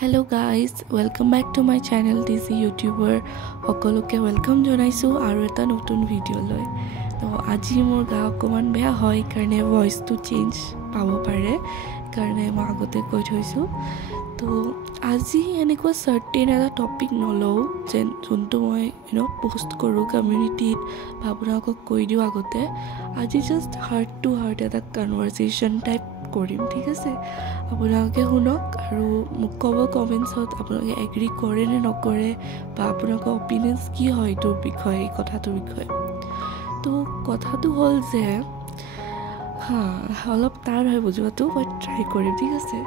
Hello guys, welcome back to my channel DC YouTuber সকলোকে welcome জনাইছো আৰু এটা নতুন ভিডিও লৈ তো আজি মোৰ গা অকমান বেয়া হয় কাৰণে ভয়েসটো চেঞ্জ পাব পাৰে কাৰণে মই আগতে কৈ থৈছো তো আজি এনেকুৱা সাৰ্টেন এটা টপিক নলও যেন যোনটো মই পোষ্ট কৰো কমিউনিটিত বা আপোনালোকক কৈ দিও আগতে আজি জাস্ট হাৰ্ট টু হাৰ্ট এটা কনভাৰসেশন টাইপ কৰিম ঠিক আছে আপোনালোকে শুনক আৰু মোক ক'ব কমেন্টছত আপোনালোকে এগ্ৰি কৰে নে নকৰে বা আপোনালোকৰ অপিনিয়নছ কি হয় এইটোৰ বিষয়ে এই কথাটোৰ বিষয়ে তো কথাটো হ'ল যে অলপ টান হয় বুজিবতো মই ট্ৰাই কৰিম ঠিক আছে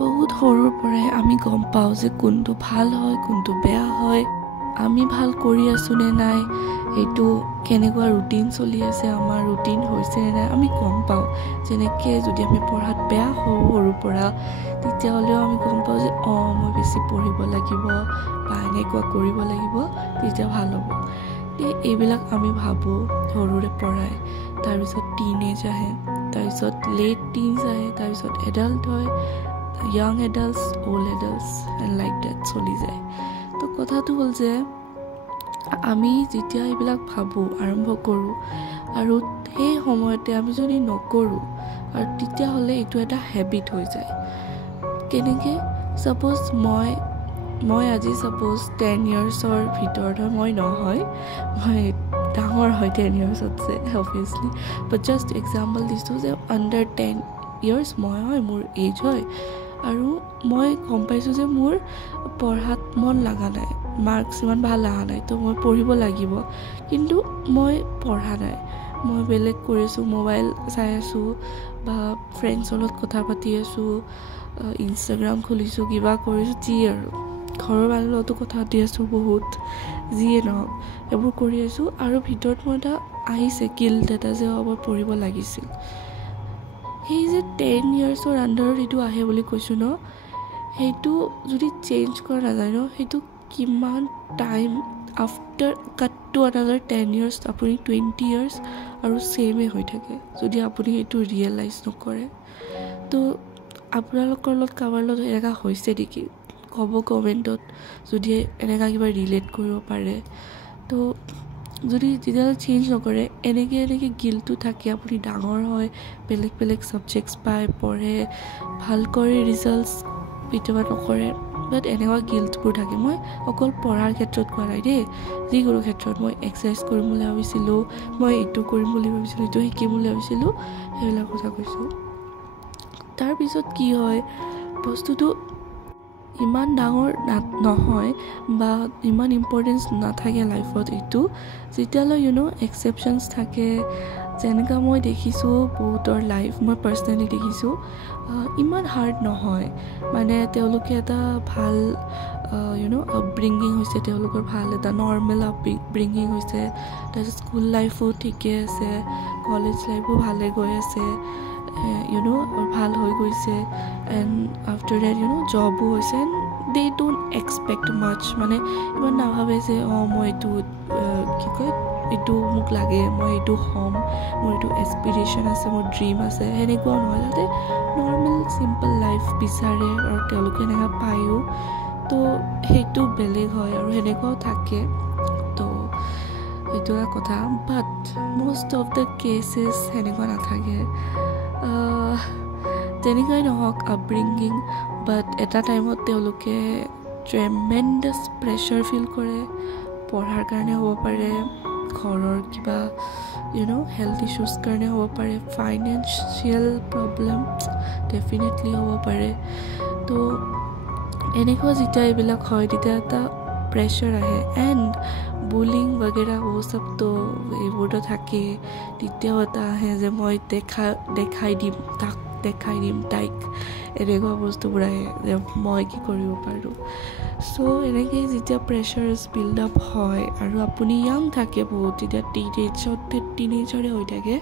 বহুত সৰুৰ পৰাই আমি গম পাওঁ যে কোনটো ভাল হয় কোনটো বেয়া হয় আমি ভাল কৰি আছো নে নাই এইটো কেনেকুৱা ৰুটিন চলি আছে আমাৰ ৰুটিন হৈছে নে নাই আমি গম পাওঁ যেনেকৈ যদি আমি পঢ়াত বেয়া হওঁ সৰুৰ পৰা তেতিয়াহ'লেও আমি গম পাওঁ যে মই বেছি পঢ়িব লাগিব বা এনেকুৱা কৰিব লাগিব তেতিয়া ভাল হ'ব এইবিলাক আমি ভাবোঁ সৰুৰে পৰাই তাৰপিছত টিনেজ আহে তাৰপিছত লেট টিনছ আহে তাৰপিছত এডাল্ট হয় young adults, old adults and like that চলি যায় তো কথাটো হ'ল যে আমি যেতিয়া এইবিলাক ভাবোঁ আৰম্ভ কৰোঁ আৰু সেই সময়তে আমি যদি নকৰোঁ আৰু তেতিয়াহ'লে এইটো এটা হেবিট হৈ যায় কেনেকৈ ছাপ'জ মই আজি ছাপ'জ 10 ইয়াৰ্ছৰ ভিতৰত হয় মই নহয় মই ডাঙৰ হয় 10 ইয়াৰ্ছতছে অবভিয়াছলি বাট জাষ্ট এক্সাম্পল দিছোঁ যে আণ্ডাৰ 10 ইয়াৰ্ছ মই হয় মোৰ এজ হয় আৰু মই গম পাইছোঁ যে মোৰ পঢ়াত মন লগা নাই মাৰ্কছ ইমান ভাল অহা নাই তো মই পঢ়িব লাগিব কিন্তু মই পঢ়া নাই মই বেলেগ কৰি আছোঁ মোবাইল চাই আছোঁ বা ফ্ৰেণ্ডছৰ লগত কথা পাতি আছোঁ ইনষ্টাগ্ৰাম খুলিছোঁ কিবা কৰিছোঁ যি আৰু ঘৰৰ মানুহৰ লগতো কথা পাতি আছোঁ বহুত যিয়ে নহওক এইবোৰ কৰি আছোঁ আৰু ভিতৰত মোৰ এটা আহিছে গিল্ট এটা যে মই পঢ়িব লাগিছিল সেই যে 10 ইয়াৰ্ছৰ আণ্ডাৰত এইটো আহে বুলি কৈছোঁ ন সেইটো যদি চেঞ্জ কৰা নাযায় ন সেইটো কিমান টাইম আফটাৰ কাট টু আনাডাৰ 10 ইয়াৰ্ছ আপুনি 20 ইয়াৰ্ছ আৰু ছেমে হৈ থাকে যদি আপুনি এইটো ৰিয়েলাইজ নকৰে তো আপোনালোকৰ লগত কাৰোবাৰ লগত এনেকুৱা হৈছে নেকি ক'ব কমেণ্টত যদি এনেকুৱা কিবা ৰিলেট কৰিব পাৰে তো যদি তেতিয়াহ'লে চেঞ্জ নকৰে এনেকৈ গিল্টটো থাকে আপুনি ডাঙৰ হয় বেলেগ ছাবজেক্টছ পায় পঢ়ে ভাল কৰি ৰিজাল্টছ কেতিয়াবা নকৰে বাট এনেকুৱা গিল্টবোৰ থাকে মই অকল পঢ়াৰ ক্ষেত্ৰত কোৱা নাই দেই যিকোনো ক্ষেত্ৰত মই এক্সাৰচাইজ কৰিম বুলি ভাবিছিলোঁ মই এইটো কৰিম বুলি ভাবিছিলোঁ এইটো শিকিম বুলি ভাবিছিলোঁ সেইবিলাক কথা কৈছোঁ তাৰপিছত কি হয় বস্তুটো ইমান ডাঙৰ নহয় বা ইমান ইম্পৰ্টেঞ্চ নাথাকে লাইফত এইটো যেতিয়ালৈ এক্সেপশ্যনছ থাকে যেনেকুৱা মই দেখিছোঁ বহুতৰ লাইফ মই পাৰ্চনেলি দেখিছোঁ ইমান হাৰ্ড নহয় মানে তেওঁলোকে এটা ভাল আপব্ৰিংগিং হৈছে তেওঁলোকৰ ভাল এটা নৰ্মেল আপব্ৰিংগিং হৈছে তাৰপিছত স্কুল লাইফো ঠিকে আছে কলেজ লাইফো ভালে গৈ আছে ভাল হৈ গৈছে এণ্ড আফটাৰ ডেট জবো হৈছে এণ্ড দে ডোণ্ট এক্সপেক্ট মাছ মানে ইমান নাভাবে যে মই এইটো কি কয় এইটো মোক লাগে মই এইটো হ'ম মোৰ এইটো এছপিৰেশ্যন আছে মোৰ ড্ৰিম আছে সেনেকুৱাও নহয় যাতে নৰ্মেল চিম্পল লাইফ বিচাৰে আৰু তেওঁলোকে এনেকুৱা পায়ো তো সেইটো বেলেগ হয় আৰু সেনেকুৱাও থাকে তো এইটো এটা কথা বাট মষ্ট অফ দ্য কেচেছ সেনেকুৱা নাথাকে তেনেকুৱাই নহওক আপব্ৰিংগিং বাট এটা টাইমত তেওঁলোকে ট্ৰেমেণ্ডাছ প্ৰেছাৰ ফিল কৰে পঢ়াৰ কাৰণে হ'ব পাৰে ঘৰৰ কিবা হেল্থ ইছ্যুজ কাৰণে হ'ব পাৰে ফাইনেন্সিয়েল প্ৰব্লেম ডেফিনেটলি হ'ব পাৰে তো এনেকুৱা যেতিয়া এইবিলাক হয় তেতিয়া এটা প্ৰেছাৰ আহে এণ্ড বুলিং বাগেৰা সবতো এইবোৰতো থাকেই তেতিয়াও এটা আহে যে মই দেখাই দিম তাইক এনেকুৱা বস্তুবোৰ আহে যে মই কি কৰিব পাৰোঁ চ' এনেকৈ যেতিয়া প্ৰেছাৰছ বিল্ড আপ হয় আৰু আপুনি য়াং থাকে বহুত তেতিয়া টিনেজৰে হৈ থাকে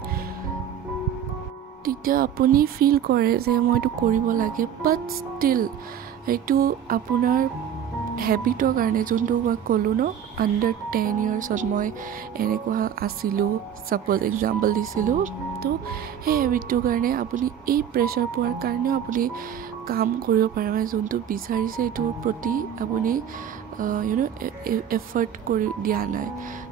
তেতিয়া আপুনি ফিল কৰে যে মই এইটো কৰিব লাগে বাট ষ্টিল এইটো আপোনাৰ হেবিটৰ কাৰণে যোনটো মই ক'লোঁ ন আণ্ডাৰ 10 ইয়াৰ্ছত মই এনেকুৱা আছিলোঁ ছাপ'জ এক্সাম্পল দিছিলোঁ তো সেই হেবিটটোৰ কাৰণে আপুনি এই প্ৰেছাৰ পোৱাৰ কাৰণেও আপুনি কাম কৰিব পাৰে মানে যোনটো বিচাৰিছে এইটোৰ প্ৰতি আপুনি এফৰ্ট কৰি দিয়া নাই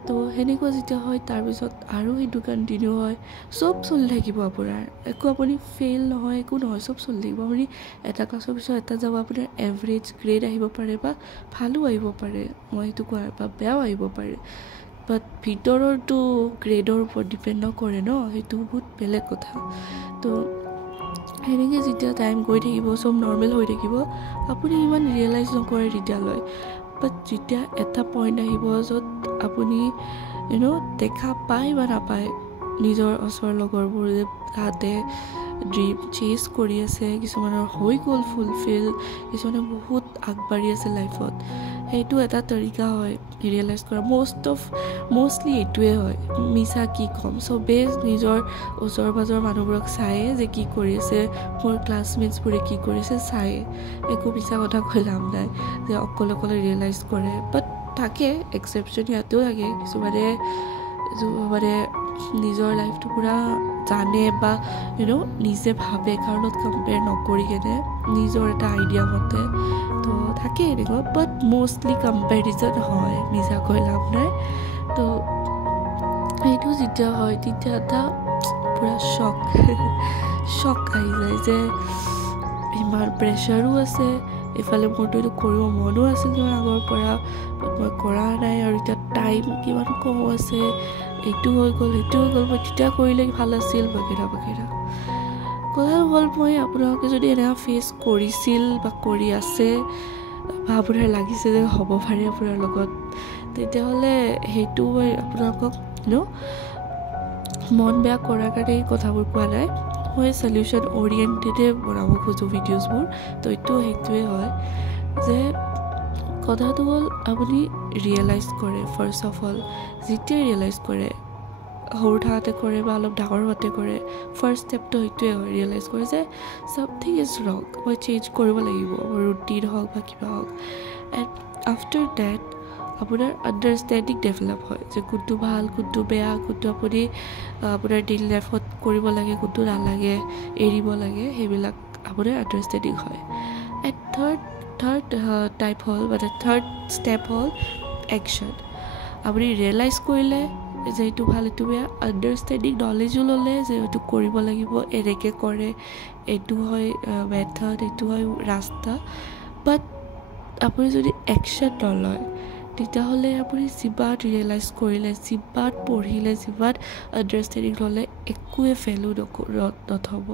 তো সেনেকুৱা যেতিয়া হয় তাৰপিছত আৰু সেইটো কণ্টিনিউ হয় চব চলি থাকিব আপোনাৰ একো আপুনি ফেইল নহয় একো নহয় চব চলি থাকিব আপুনি এটা ক্লাছৰ পিছত এটা যাব আপোনাৰ এভাৰেজ গ্ৰেড আহিব পাৰে বা ভালো আহিব পাৰে মই সেইটো কোৱা বা বেয়াও আহিব পাৰে বাট ভিতৰৰটো গ্ৰেডৰ ওপৰত ডিপেণ্ড নকৰে ন সেইটো বহুত বেলেগ কথা তো সেনেকৈ যেতিয়া টাইম গৈ থাকিব চব নৰ্মেল হৈ থাকিব আপুনি ইমান ৰিয়েলাইজ নকৰে তেতিয়ালৈ বাট যেতিয়া এটা পইণ্ট আহিব য'ত আপুনি দেখা পায় বা নাপায় নিজৰ ওচৰৰ লগৰবোৰ যে তাহাঁতে ড্ৰিম চেজ কৰি আছে কিছুমানৰ হৈ গ'ল ফুলফিল কিছুমানে বহুত আগবাঢ়ি আছে লাইফত সেইটো এটা তৰিকা হয় ৰিয়েলাইজ কৰা মষ্টলি এইটোৱে হয় মিছা কি ক'ম চবেই নিজৰ ওচৰ পাজৰ মানুহবোৰক চায়ে যে কি কৰি আছে মোৰ ক্লাছমেটছবোৰে কি কৰিছে চায়ে একো মিছা কথা কৈ লাভ নাই যে অকলে ৰিয়েলাইজ কৰে বাট থাকে এক্সেপশ্যন ইয়াতেও থাকে কিছুমানে নিজৰ লাইফটো পূৰা জানে বা নিজে ভাবে কাৰণত কম্পেয়াৰ নকৰি কেনে নিজৰ এটা আইডিয়া মতে তো থাকে এনেকুৱা বাট মষ্টলি কম্পেৰিজন হয় মিছা কৈ লাভ নাই তো সেইটো যেতিয়া হয় তেতিয়া এটা পূৰা শ্বক আহি যায় যে ইমান প্ৰেছাৰো আছে এইফালে মোৰতো এইটো কৰিব মনো আছিল কিমান আগৰ পৰা বাট মই কৰা নাই আৰু এতিয়া টাইম কিমান কম আছে এইটো হৈ গ'ল মই তেতিয়া কৰিলে ভাল আছিল বাগেৰা কথা হ'ল মই আপোনালোকে যদি এনেকুৱা ফেচ কৰিছিল বা কৰি আছে বা আপোনাৰ লাগিছে যে হ'ব পাৰে আপোনাৰ লগত তেতিয়াহ'লে সেইটো মই আপোনালোকক মন বেয়া কৰাৰ কাৰণে এই কথাবোৰ কোৱা নাই মই চলিউশ্যন অৰিয়েণ্টেডে বনাব খোজোঁ ভিডিঅ'জবোৰ তো এইটো সেইটোৱে হয় যে কথাটো হ'ল আপুনি ৰিয়েলাইজ কৰে ফাৰ্ষ্ট অফ অল যেতিয়াই ৰিয়েলাইজ কৰে সৰু থাকোঁতে কৰে বা অলপ ডাঙৰ হোৱাতে কৰে ফাৰ্ষ্ট ষ্টেপটো সেইটোৱে হয় ৰিয়েলাইজ কৰে যে ছামথিং ইজ ৰং মই চেঞ্জ কৰিব লাগিব ৰুটিন হওক বা কিবা হওক এণ্ড আফটাৰ ডেট আপোনাৰ আণ্ডাৰষ্টেণ্ডিং ডেভেলপ হয় যে কোনটো ভাল কোনটো বেয়া কোনটো আপুনি আপোনাৰ ডেইলি লাইফত কৰিব লাগে কোনটো নালাগে এৰিব লাগে সেইবিলাক আপোনাৰ আণ্ডাৰষ্টেণ্ডিং হয় এণ্ড থাৰ্ড টাইপ হ'ল মানে থাৰ্ড ষ্টেপ হ'ল একশ্যন আপুনি ৰিয়েলাইজ কৰিলে যে এইটো ভাল এইটো বেয়া আণ্ডাৰষ্টেণ্ডিং নলেজো ল'লে যে এইটো কৰিব লাগিব এনেকৈ কৰে এইটো হয় মেথড এইটো হয় ৰাস্তা বাট আপুনি যদি একশ্যন নলয় তেতিয়াহ'লে আপুনি যিমান ৰিয়েলাইজ কৰিলে যিমান পঢ়িলে যিমান আণ্ডাৰষ্টেণ্ডিং ল'লে একোৱে ভেলু নথ'ব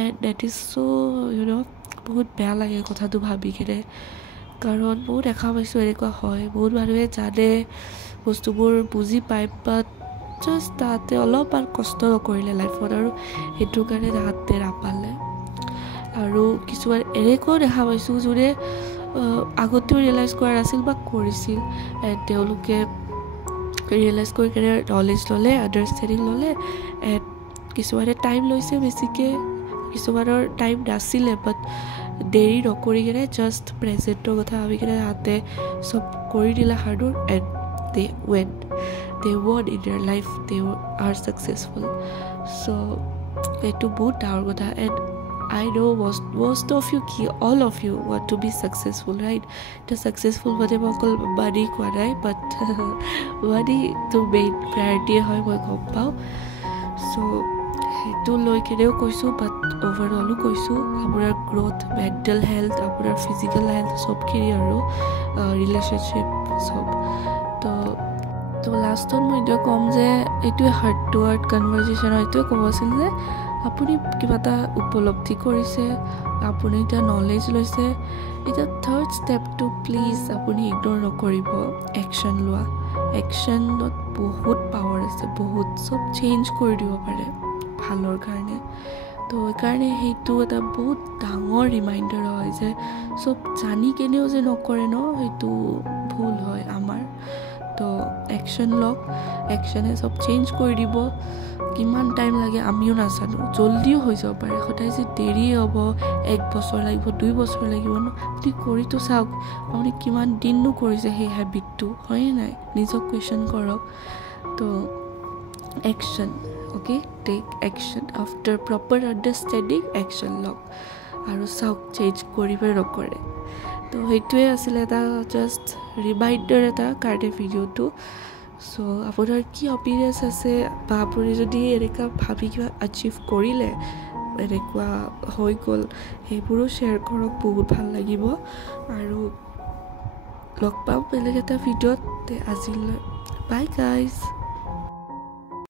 এণ্ড ডেট ইজ চ' বহুত বেয়া লাগে কথাটো ভাবি কিনে কাৰণ বহুত দেখা পাইছোঁ এনেকুৱা হয় বহুত মানুহে জানে বস্তুবোৰ বুজি পায় বাট জাষ্ট তাহাঁতে অলপমান কষ্ট নকৰিলে লাইফত আৰু সেইটোৰ কাৰণে তাহাঁতে নাপালে আৰু কিছুমান এনেকুৱাও দেখা পাইছোঁ যোনে আগতেও ৰিয়েলাইজ কৰা নাছিল বা কৰিছিল তেওঁলোকে ৰিয়েলাইজ কৰি কেনে নলেজ ল'লে আণ্ডাৰষ্টেণ্ডিং ল'লে এণ্ড কিছুমানে টাইম লৈছে বেছিকৈ কিছুমানৰ টাইম নাছিলে বাট দেৰি নকৰি কেনে জাষ্ট প্ৰেজেণ্টৰ কথা ভাবি কেনে তাহাঁতে চব কৰি দিলে hard work and they won in their life they are successful so এইটো বহুত ডাঙৰ কথা and I know most of you all of you want to be successful right the successful মানে মই অকল money কোৱা নাই but money to main priority হয় মই গম পাওঁ so সেইটো লৈ কেনেও কৈছোঁ বাট অভাৰঅলো কৈছোঁ আপোনাৰ গ্ৰ'থ মেণ্টেল হেল্থ আপোনাৰ ফিজিকেল হেল্থ চবখিনি আৰু ৰিলেশ্যনশ্বিপ চব তো লাষ্টত মই এইটোৱে ক'ম যে এইটোৱে হাৰ্ট টু হাৰ্ট কনভাৰচেশ্যন এইটোৱে ক'ব আছিল যে আপুনি কিবা এটা উপলব্ধি কৰিছে আপুনি এতিয়া নলেজ লৈছে এতিয়া থাৰ্ড ষ্টেপটো প্লিজ আপুনি ইগন'ৰ নকৰিব একশ্যন লোৱা একশ্যনত বহুত পাৱাৰ আছে বহুত চব চেঞ্জ কৰি দিব পাৰে ভালৰ কাৰণে তো সেইকাৰণে সেইটো এটা বহুত ডাঙৰ ৰিমাইণ্ডাৰ হয় যে চব জানি কেনেও যে নকৰে ন সেইটো ভুল হয় আমাৰ তো একশ্যন লওক একশ্যনে চব চেঞ্জ কৰি দিব কিমান টাইম লাগে আমিও নাজানো জল্দিও হৈ যাব পাৰে সদায় যে দেৰি হ'ব 1 বছৰ লাগিব 2 বছৰ লাগিব ন আপুনি কৰিতো চাওক আপুনি কিমান দিননো কৰিছে সেই হেবিটটো হয়নে নাই নিজক কুৱেশ্যন কৰক তো action okay take action after proper understanding action log আৰু চাওক চেঞ্জ কৰিবই নকৰে তো সেইটোৱে আছিলে এটা জাষ্ট ৰিমাইণ্ডাৰ এটা কাৰণে ভিডিঅ'টো চ' আপোনাৰ কি অপিনিয়ন্স আছে বা আপুনি যদি এনেকুৱা ভাবি কিবা আচিভ কৰিলে এনেকুৱা হৈ গ'ল সেইবোৰো শ্বেয়াৰ কৰক বহুত ভাল লাগিব আৰু লগ পাম বেলেগ এটা ভিডিঅ'ত আজিলৈ বাই গাইজ